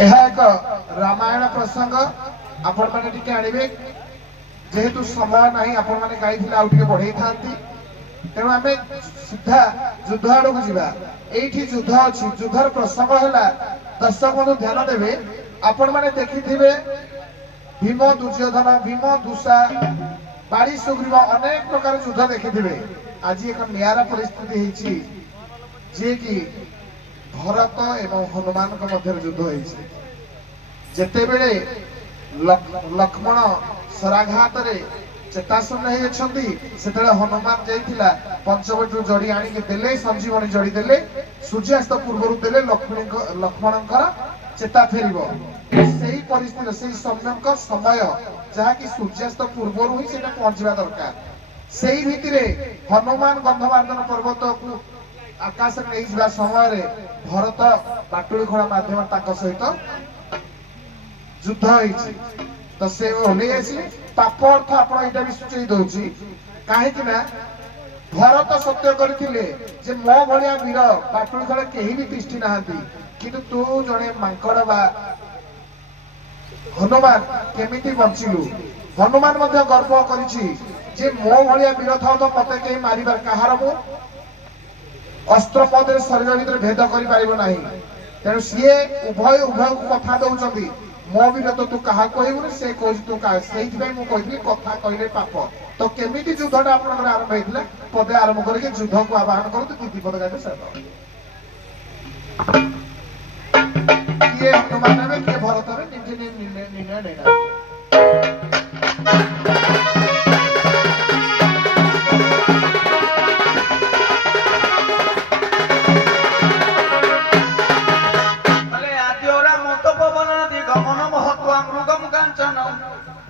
यह एक रामायण प्रसंग आपण मैंने टिके आनिबे जेहेतु समय नहीं आपण मैंने गाई आउ टिके बढ़ई थांती तेणु आम सीधा युद्ध आड़ को जीवा एठी युद्ध अच्छी युद्धर प्रसंग है दर्शक बंधु ध्यान देवे आपण मैंने देखिथिबे भीम दुर्योधन भीम दुषा बाड़ी सुग्रीव अनेक प्रकार युद्ध देखिथिबे आज एक नियारा परिस्थिति होईची जे कि भरत एवं हनुमान को मध्य युद्ध होईची जेतेबेले लक्ष्मण सराघात रे चेताशून्य होती से हनुमान जाइथिला पंचवटी जड़ी आनिक देले संजीवनी जड़ी देले सूर्यास्त पूर्व देले लक्ष्मणकर चेता फेरिबो सेही परिस्थिति सेही समय जहा कि सूर्यास्त पूर्व ही सेटा पहुंचवा दरकार सेही भितिरे हनुमान गंधमार्दन पर्वत को आकाश में नहीं जा समय भरत बाटुली घोड़ा माध्यम ताक सहित युद्ध होईची तो से ओले आसी पाप अर्थ आपण एटा भी सूचई दउची काहे कि ना भरत सत्य करथिले जे मो भलिया वीर बाटुली घोड़ा केही भी तिष्ठी नाहंती किंतु तू जने मांकड़ बा हनुमान केमिति बंचिलु हनुमान मध्य गर्व करिछि जे मो भलिया वीर थाउ तो मते केही मारिबार कहार मु अस्त्र पदे शरीर भीतर भेद करि पारिबो नाही तेणु सीए उभय को कथा दउचंदी मो वीर तो तू कहा कहबुनी से कहि तू का सेहि भाई मु कहिबी कथा कहले पाप तो केमिति युद्धटा आपनकर आरंभ हेतिला पदे आरंभ करके युद्ध को आह्वान करतु दीदी पद गाइबे सर ये हनुमान में के भरत रे निजे निर्णय लेना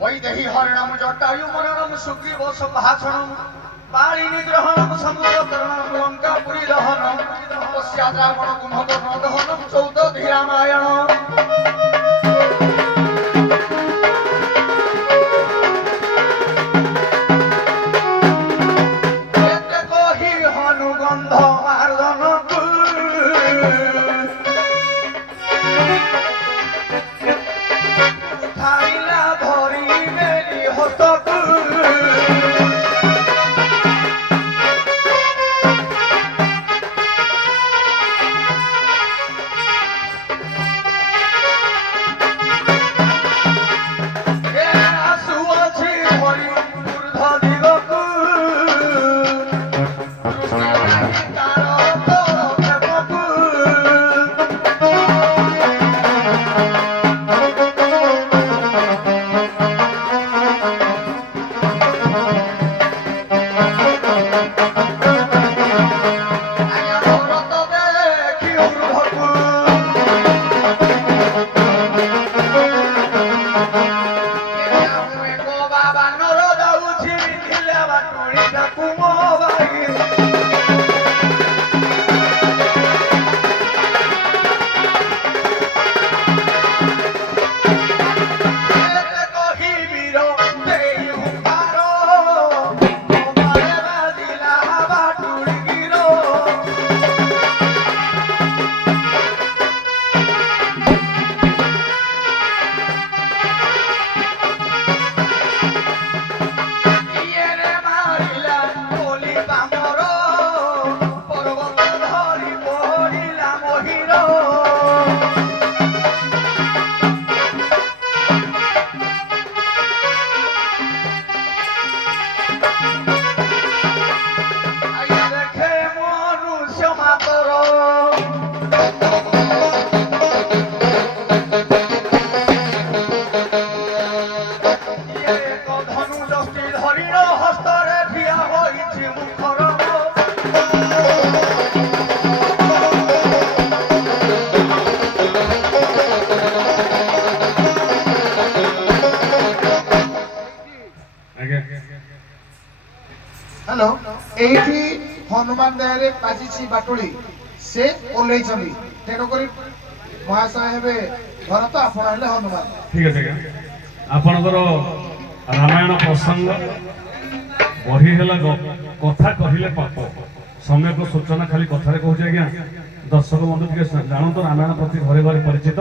वैदेही हरिणम जटायु मननम सुग्रीव संभाषणम बालिनी ग्रहणम समुद्रतरणम लंकापुरी दहनम तस्या रावण कुंभकर्ण दहनम 14 रामायण हेलो एठी हनुमान दयारे बाजिछि बाटुली से ओल्लै छथि तेणु करी महाशय हेबे भरत आपण हेले हनुमान ठीक है आपनकर रामायण प्रसंग बढ़ी है कथा कहले पाप समय को सूचना खाली कथारे कहूँ आज्ञा दर्शक बंधु टे जानतु रामायण प्रति घरे घरे परिचित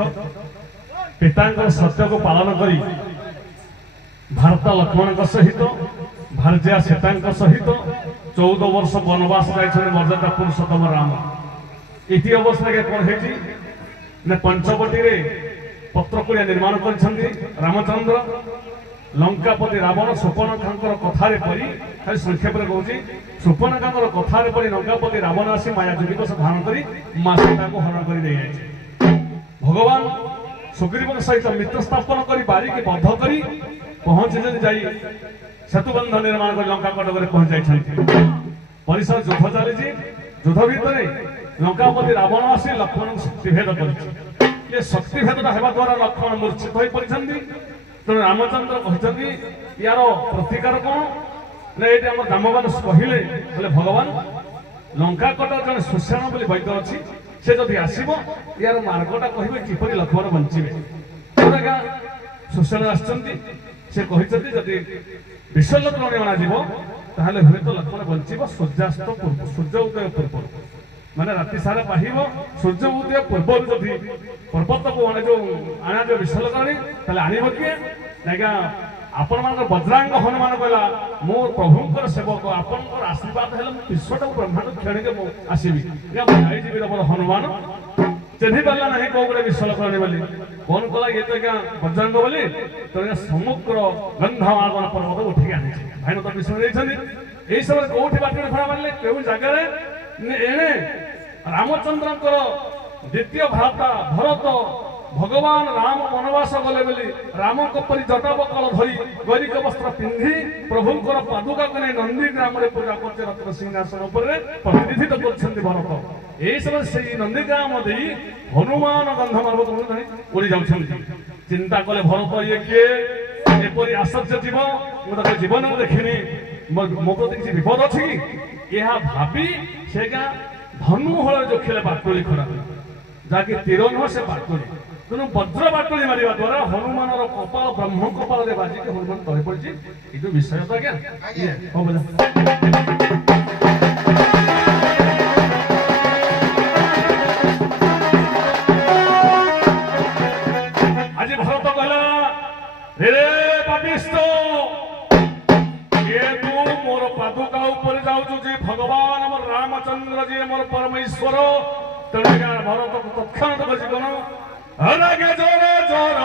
ପିତାଙ୍କର ସତ୍ୟକୁ ପାଳନ କରି ଭାରତ ଲକ୍ଷ୍ମଣଙ୍କ ସହିତ ଭାରତୀୟ ସୀତାଙ୍କ ସହିତ 14 ବର୍ଷ ବନବାସ ଯାଇଛନ୍ତି ମର୍ଯ୍ୟାଦା ପୁରୁଷୋତ୍ତମ ରାମ। ଇତି ଅବସ୍ଥାରେ କ'ଣ ହେଇଛି ନା ପଞ୍ଚବଟୀରେ ପତ୍ରକୁଳିଆ ନିର୍ମାଣ କରିଛନ୍ତି ରାମଚନ୍ଦ୍ର। ଲଙ୍କାପତି ରାବଣ ସୁପର୍ଣ୍ଣଖାଙ୍କର କଥାରେ ପରି, ଖାଲି ସଂକ୍ଷେପରେ କହୁଛି, ସୁପର୍ଣ୍ଣଖାଙ୍କର କଥାରେ ପରି ଲଙ୍କାପତି ରାବଣ ଆସି ମାୟା ଯୁଗିକୋଷ ଧାରଣ କରି ମା ସୀତାଙ୍କୁ ହରଣ କରି ଦେଇଯାଇଛି। ଭଗବାନ ସୁଗ୍ରୀବଙ୍କ ସହିତ ମିତ୍ର ସ୍ଥାପନ କରି ବାରିକି ବଦ୍ଧ କରି ପହଞ୍ଚିଛନ୍ତି, ଯାଇ ସେତୁବନ୍ଧ ନିର୍ମାଣ କରି ଲଙ୍କା କଟକରେ ପହଞ୍ଚି ଯାଇଛନ୍ତି। ପରିସର ଯୁଦ୍ଧ ଚାଲିଛି। ଯୁଦ୍ଧ ଭିତରେ ଲଙ୍କାପତି ରାବଣ ଆସି ଲକ୍ଷ୍ମଣଙ୍କୁ ଶକ୍ତିଭେଦ କରିଛି। ଏ ଶକ୍ତିଭେଦଟା ହେବା ଦ୍ୱାରା ଲକ୍ଷ୍ମଣ ମୂର୍ଚ୍ଛିତ ହୋଇ ପଡ଼ିଛନ୍ତି। ତେଣୁ ରାମଚନ୍ଦ୍ର କହିଛନ୍ତି ୟାର ପ୍ରତିକାର କ'ଣ ନା ଏଇଠି ଆମର ଦାମବାନ କହିଲେ ହେଲେ ଭଗବାନ ଲଙ୍କା କଟକ ଜଣେ ସୁଶାଣ ବୋଲି ବୈଦ୍ୟ ଅଛି, ସେ ଯଦି ଆସିବ ୟାର ମାର୍ଗଟା କହିବେ କିପରି ଲକ୍ଷ୍ମଣ ବଞ୍ଚିବେ। ଯୋଉଟା ସୁଶାଣ ଆସିଛନ୍ତି, ସେ କହିଛନ୍ତି ଯଦି ବିଶ୍ୱଲକ୍ଷ୍ମଣୀ ଅଣାଯିବ ତାହେଲେ ହୁଏତ ଲକ୍ଷ୍ମଣ ବଞ୍ଚିବ ସୂର୍ଯ୍ୟାସ୍ତ ପୂର୍ବ, ସୂର୍ଯ୍ୟ ଉଦୟ ପୂର୍ବରୁ, ମାନେ ରାତି ସାରା ପାହିବ। ସୂର୍ଯ୍ୟ ଉଦୟ ପୂର୍ବରୁ ଯଦି ପର୍ବତକୁ ଅଣାଯିବ ବିଶ୍ୱଲକ୍ଷ୍ମଣୀ, ତାହେଲେ ଆଣିବ କିଏ? ଆଜ୍ଞା ଆପଣମାନଙ୍କର ବଜ୍ରାଙ୍ଗ ହନୁମାନ କହିଲା ମୁଁ ପ୍ରଭୁଙ୍କର ସେବକ, ଆପଣଙ୍କର ଆଶୀର୍ବାଦ ହେଲେ ମୁଁ ବିଶ୍ୱଟାକୁ ବ୍ରହ୍ମାଣ୍ଡ କ୍ଷଣିକେ ମୁଁ ଆସିବି। ମୁଁ ଯାଇଯିବି ମୋର ହନୁମାନ। ଚିହ୍ନି ପାରିଲା ନାହିଁ କୋଉ ଗୋଟେ ବିଶ୍ୱଲକ୍ଷ୍ମଣୀ ବୋଲି। କଣ କଲା ଇଏ ତ ଆଜ୍ଞା ବଜ୍ରାଙ୍ଗ ବୋଲି, ତେଣୁ ସମୁଦ୍ର ଗନ୍ଧମାର୍ଗନ ପର୍ବତ ଉଠିକି ଆଣିଛି। ଭାଇନ ତ ବିଷ୍ଣୁ ଦେଇଛନ୍ତି। ଏଇ ସମୟରେ କୋଉଠି ବାଟରେ ଘୋଡ଼ା ମାରିଲେ, କେଉଁ ଜାଗାରେ ଏଣେ ରାମଚନ୍ଦ୍ରଙ୍କର ଦ୍ୱିତୀୟ ଭ୍ରାତା ଭରତ ଭଗବାନ ରାମ ବନବାସ ଗଲେ ବୋଲି ରାମଙ୍କ ପରି ଜଟାବକଳ ଧରି ଗୈରିକ ବସ୍ତ୍ର ପିନ୍ଧି ପ୍ରଭୁଙ୍କର ପାଦୁକାକୁ ନେଇ ନନ୍ଦୀ ଗ୍ରାମରେ ପୂଜା କରୁଛି। ରତ୍ନ ସିଂହାସନ ଉପରେ ପ୍ରତିନିଧିତ୍ୱ କରୁଛନ୍ତି ଭରତ। ଏହି ସମୟରେ ସେଇ ନନ୍ଦୀ ଗ୍ରାମ ଦେଇ ହନୁମାନ ଗନ୍ଧମାର୍ଗ ଧରି ଉଡ଼ି ଯାଉଛନ୍ତି। ଚିନ୍ତା କଲେ ଭରତ ଇଏ କିଏ, ଏପରି ଆଶ୍ଚର୍ଯ୍ୟ ଜୀବ, ମୁଁ ତାକୁ ଜୀବନରେ ଦେଖିନି, ମୋ ପ୍ରତି କିଛି ବିପଦ ଅଛି କି? ଏହା ଭାବି ସେ ଧନୁ ହଳରେ ଯୋଖିଲେ ବାଟୁଳି ଖରା, ଯାହାକି ତୀର ନୁହଁ ସେ ବାଟୁଳି। ତେଣୁ ବଜ୍ର ବାଟୁଳି ମାରିବା ଦ୍ୱାରା ହନୁମାନର କପାଳ ବ୍ରହ୍ମ କପାଳରେ ବାଜିକି ହନୁମାନ ତଳେ ପଡ଼ିଛି। ଏ ଯୋଉ ବିଷୟ ତ ଆଜ୍ଞା ଆଜି ଭରତ କହିଲା ରେ ପାପିଷ୍ଠ, ତୁ ମୋର ପାଦୁକା ଉପରେ ଯାଉଛୁ ଯେ ଭଗବାନ ଆମର ରାମଚନ୍ଦ୍ର ଯିଏ ମୋର ପରମେଶ୍ୱର। ତେଣୁ ଭରତକୁ ତତ୍କ୍ଷଣାତ ଜୀବନ ହରକେ ଜୋର ଜୋର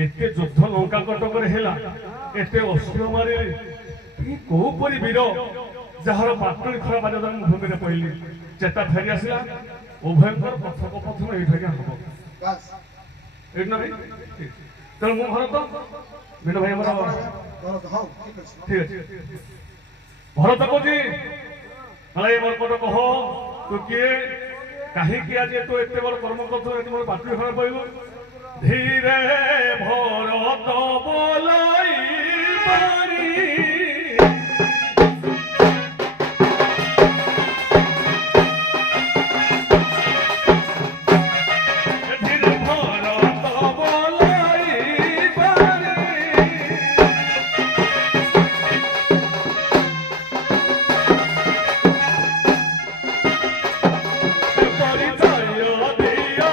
एते युद्ध लंका कटक हेला एते अश्रु मारे कोउ परि वीर जहार बाटली खरा बाजदान भूमि रे पइली चेता फेरी आसिला उभयंकर पथक पथम एठाके हबो बस एठना भाई चल मु भरत बिनो भाई हमर भरत हां ठीक अछि भरत को जी अले मोर कटक हो तू के काहे कि आज तो एते बड़ कर्म करथो एते मोर बाटली खरा पइलो धीरे भरत बोलाई बारी धीरे भरत बोलाई बारी परिचय दिया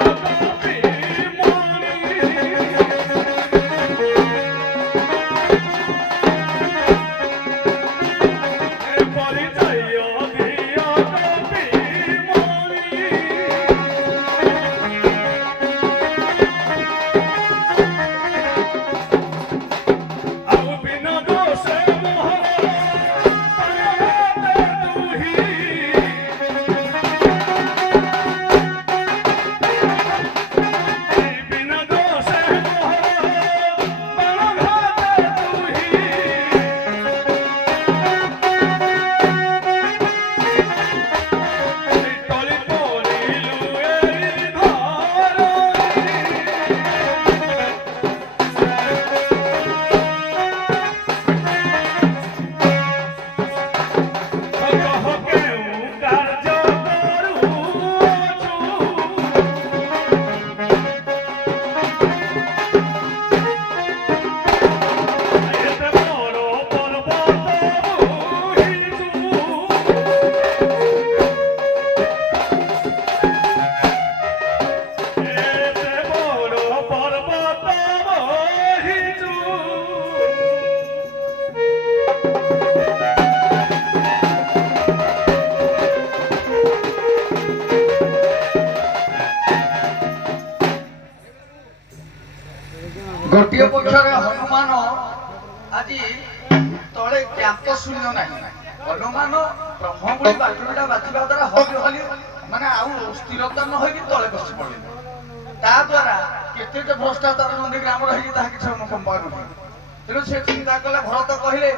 କ୍ୟାମ୍ପ ଶୂନ୍ୟ ନାହିଁ। ହନୁମାନ ବ୍ରହ୍ମଗୁଳି ବାଟୁଳିଟା ବାଜିବା ଦ୍ୱାରା ହଲି ହଲି ମାନେ ଆଉ ସ୍ଥିରତା ନ ହୋଇକି ତଳେ ବସି ପଡ଼ିଲେ। ତା ଦ୍ୱାରା କେତେ ଯେ ଭ୍ରଷ୍ଟାଚାର ନନ୍ଦୀଗ୍ରାମର ହେଇଛି ତାହା କିଛି ଅନୁକମ୍ପା ନୁହେଁ। ତେଣୁ ସେ ଚିନ୍ତା କଲେ, ଭରତ କହିଲେ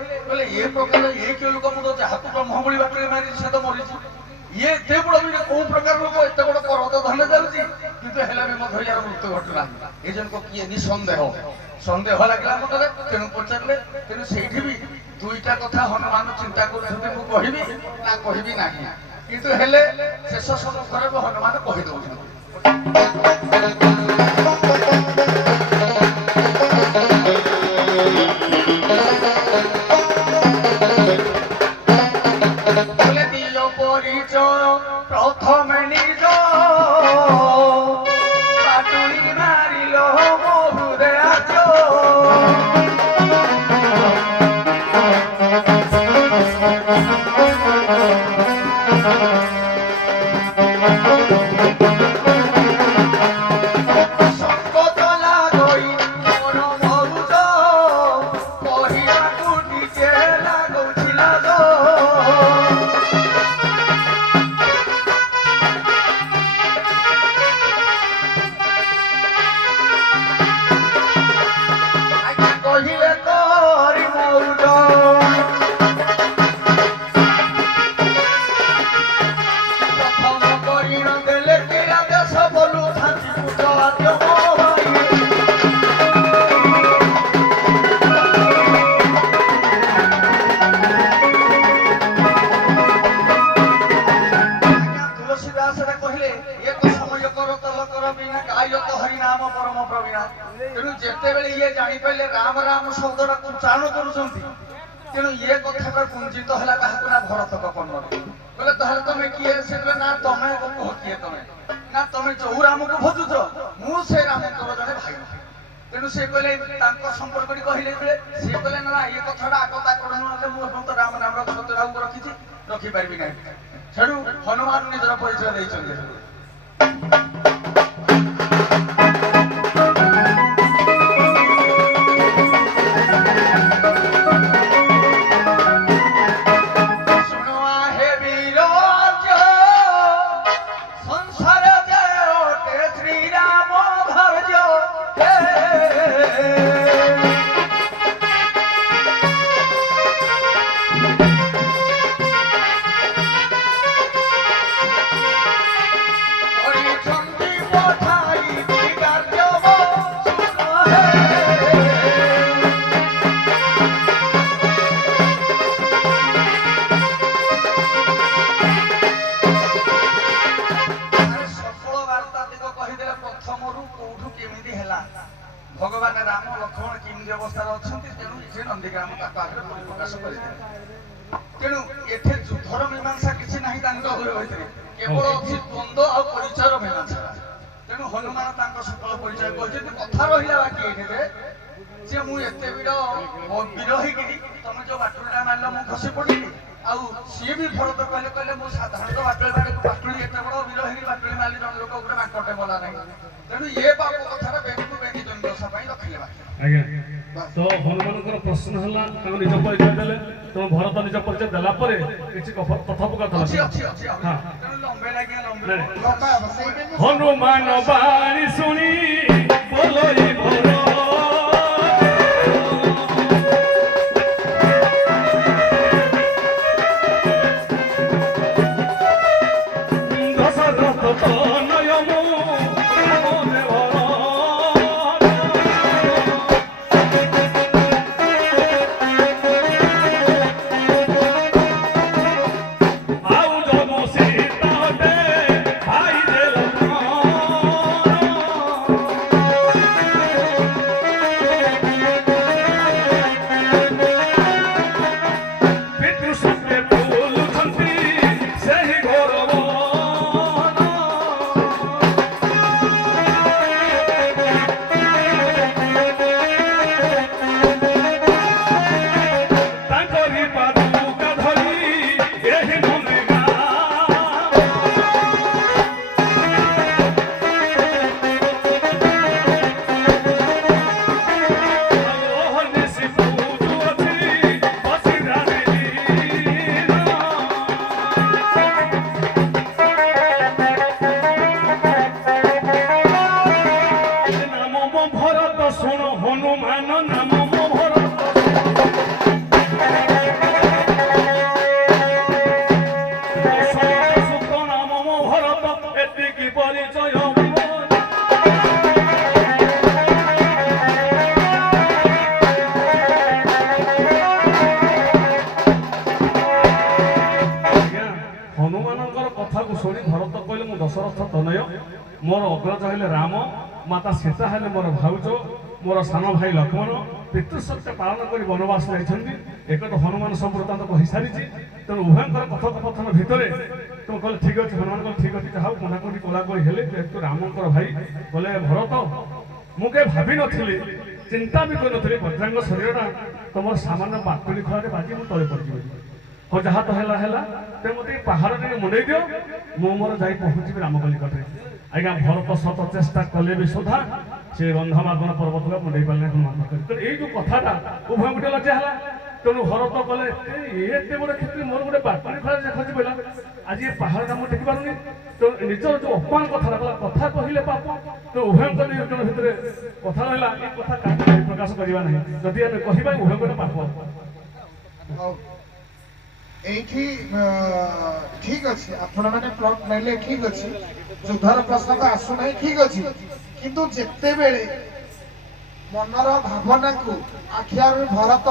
ଏ ପ୍ରକାର କିଏ ଲୋକ ମୁଁ ତ ଯାହାକୁ ବ୍ରହ୍ମଗୁଳି ବାଟୁଳି ମାରିଛି ସେ ତ ମରିଛି, ଇଏ ଏତେ ବଡ଼ କୋଉ ପ୍ରକାର ଲୋକ ଏତେ ବଡ଼ ପର୍ବତ ଧନେ ଯାଉଛି, କିନ୍ତୁ ହେଲେ ବି ମଧ୍ୟ ୟାର ମୃତ୍ୟୁ ଘଟୁନାହିଁ। ଏ ଜଣକ କିଏ ସନ୍ଦେହ ଲାଗିଲା ମନରେ। ତେଣୁ ପଚାରିଲେ, ତେଣୁ ସେଇଠି ବି ଦୁଇଟା କଥା ହନୁମାନ ଚିନ୍ତା କରୁଛନ୍ତି, ମୁଁ କହିବି ନା କହିବି ନାହିଁ। କିନ୍ତୁ ହେଲେ ଶେଷ ସମ୍ମୁଖରେ ହନୁମାନ କହିଦେଉଛନ୍ତି। প্রথমে নিজ বাটুলি মারিল মহুরে আজ ତେଣୁ ଯେତେବେଳେ ଇଏ ଜାଣିପାରିଲେ ରାମ ରାମ ଶବ୍ଦଟାକୁ ଉଚ୍ଚାରଣ କରୁଛନ୍ତି, ତେଣୁ ଇଏ କଥାଟା ଗୁଞ୍ଜିତ ହେଲା କାହାକୁ ନା ଭରତଙ୍କ କର୍ଣ୍ଣରେ। କହିଲେ ତାହେଲେ ତମେ କିଏ? ସେ କହିଲେ ନା ତମେ କୁହ କିଏ ତମେ? ନା ତମେ ଯୋଉ ରାମକୁ ଭଜୁଛ ମୁଁ ସେ ରାମଙ୍କର ଜଣେ ଭାଇ। ତେଣୁ ସେ କହିଲେ ତାଙ୍କ ସମ୍ପର୍କଟି କହିଲେ ସେ କହିଲେ ନା ଇଏ କଥାଟା ଆଗ ତାଙ୍କର ନହେଲେ ମୁଁ ତ ରାମ ନାମର ସତ୍ୟରାମକୁ ରଖିଛି, ରଖିପାରିବି ନାହିଁ। ସେଠୁ ହନୁମାନ ନିଜର ପରିଚୟ ଦେଇଛନ୍ତି। ଭଗବାନ ରାମ ଲକ୍ଷ୍ମଣ କେମିତି ଅବସ୍ଥାରେ ଅଛନ୍ତି, ତେଣୁ ଏଠି ନନ୍ଦୀଗ୍ରାମ ତାଙ୍କ ଆଗରେ ପରିପ୍ରକାଶ କରିଥିଲେ। ତେଣୁ ଏଠି ଯୁଦ୍ଧର ମୀମାଂସା କିଛି ନାହିଁ ତାଙ୍କ ଭିତରେ, କେବଳ ଅଛି ଦ୍ୱନ୍ଦ୍ୱ ଆଉ ପରିଚୟର ମୀମାଂସା। ତେଣୁ ହନୁମାନ ତାଙ୍କ ସକଳ ପରିଚୟ କହିଛନ୍ତି। କଥା ରହିଲା ବାକି ଏଇଠି ଯେ ମୁଁ ଏତେ ବୀର ହେଇକିରି ତମେ ଯୋଉ ବାଟୁଳିଟା ମାରିଲ ମୁଁ ଖସି ପଡିଲି, ଆଉ ସିଏ ବି ଭରତ କହିଲେ ମୁଁ ସାଧାରଣତଃ ବାଟୁଳି ଏତେ ବଡ ବୀର ହେଇକି ବାଟୁଳି ମାରିଲି, ଜଣେ ଲୋକ ଉପରେ ବାଙ୍କଟେ ମଲା ନାହିଁ। ତେଣୁ ଇଏ ପାପ କଥାଟା ବେଙ୍ଗକୁ ବେଙ୍ଗି ଜନଦଶା ପାଇଁ ରଖିଲେ ବାକି। ଆଜ୍ଞା, ତ ହନୁମାନଙ୍କର ପ୍ରଶ୍ନ ହେଲା, ତାଙ୍କ ନିଜ ପରିଚୟ ଦେଲେ, ତେଣୁ ଭରତ ନିଜ ପରିଚୟ ଦେଲା ପରେ କିଛି କଥୋପକଥନ ହନୁମାନ ବାଣୀ ଶୁଣି ବୋଲୋଇ ଭର ଶୁଣି ଭରତ କହିଲେ ମୁଁ ଦଶରଥ ତନୟ, ମୋର ଅଗ୍ରଜ ହେଲେ ରାମ, ମାତା ସୀତା ହେଲେ ମୋର ଭାଉଜ, ମୋର ସାନ ଭାଇ ଲକ୍ଷ୍ମଣ ପିତୃସତ୍ୟ ପାଳନ କରି ବନବାସ ଯାଇଛନ୍ତି। ଏକତ ହନୁମାନ ସବୁ ବୃତ୍ତାନ୍ତ କହିସାରିଛି। ତେଣୁ ଉଭୟଙ୍କର କଥୋପକଥନ ଭିତରେ ତୁମେ କହିଲେ ଠିକ ଅଛି, ହନୁମାନ କହିଲେ ଠିକ ଅଛି, ଯାହା କୋଣାକୋଣି କୋଳାକୋଳି ହେଲେ ଯେହେତୁ ରାମଙ୍କର ଭାଇ କହିଲେ ଭରତ ମୁଁ କେବେ ଭାବିନଥିଲି, ଚିନ୍ତା ବି କରିନଥିଲି ବଜ୍ରାଙ୍ଗ ଶରୀରଟା ତମର ସାମାନ୍ୟ ବାତୁଳି ଖଳାରେ ବାଜି ମୁଁ ତଳେ ପଡ଼ିଯିବି। ହଉ ଯାହା ତ ହେଲା ହେଲା, ତେଣୁ ମୋତେ ଏଇ ପାହାଡ଼ ଟିକେ ମୁଣ୍ଡେଇ ଦିଅ, ମୁଁ ମୋର ଯାଇ ପହଞ୍ଚିବି ରାମକଲି ନିକଟରେ। ଆଜ୍ଞା ଭରତ ଶତ ଚେଷ୍ଟା କଲେ ବି ସୁଦ୍ଧା ସେ ରନ୍ଧମାଦନ ପର୍ବତକୁ ମୁଣ୍ଡେଇ ପାରିଲେ ହନୁମାନ ପାଖରେ। ତେଣୁ ଏଇ ଯୋଉ କଥାଟା ଉଭୟ ଗୋଟେ ଲଜ୍ଜା ହେଲା। ତେଣୁ ଭରତ କଲେ ଏତେ ବଡ଼ କ୍ଷେତ୍ରରେ ମୋର ଗୋଟେ ବାତୁଳି ଖଳାରେ ଯେ ଖସି ପଡ଼ିଲା, ଆଜି ଏ ପାହାଡ଼ଟା ମୁଁ ଟେକି ପାରୁନି। ତେଣୁ ନିଜର ଯୋଉ ଅପମାନ କଥାଟା କଲା, କଥା କହିଲେ ପାପ। ତେଣୁ ଉଭୟଙ୍କ ନିଜ ଭିତରେ କଥା ରହିଲା, ଏ କଥା କାହାକୁ ପ୍ରକାଶ କରିବା ନାହିଁ। ଯଦି ଆମେ କହିବା ଉଭୟଙ୍କର ପାପ। ହଉ এইটি ঠিক আছে, আপনার প্লট নেলে ঠিক আছে, যুদ্ধর প্রসঙ্গ আসু নাই ঠিক আছে, কিন্তু যেতেবেলে মনর ভাবনাকু আখিয়ার ভরত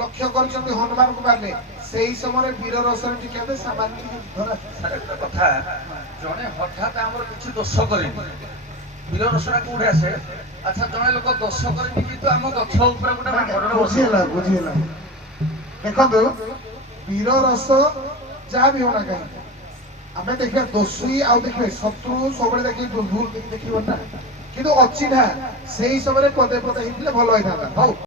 লক্ষ্য করছেন হনুমান মারলে, সেই সময় বীর রসরে টিকে হবে সামান্য ধরা। একটা কথা, জনে হঠাৎ আমার কিছু দোষ করেনি, বীর রসনা কোউঠে আসে? আচ্ছা জনে লোক দোষ করেনি কিন্তু ଆମ ଗଛ ଉପରେ ଗୋଟେ ମାଙ୍କଡ ବୁଝିହେଲା ବୁଝିହେଲା। ଦେଖନ୍ତୁ ବୀର ରସ ଯାହା ବି ହଉନା କାହିଁକି ଆମେ ଦେଖିବା ଦୋଷୀ ଆଉ ଦେଖିବା ଶତ୍ରୁ ସବୁବେଳେ ଦେଖି ଭୁଲ ଦେଖିବ ନା, କିନ୍ତୁ ଅଚିହ୍ନା ସେଇ ସମୟରେ ପଦେ ପଦେ ହେଇଥିଲେ ଭଲ ହେଇଥାନ୍ତା। ହଉ।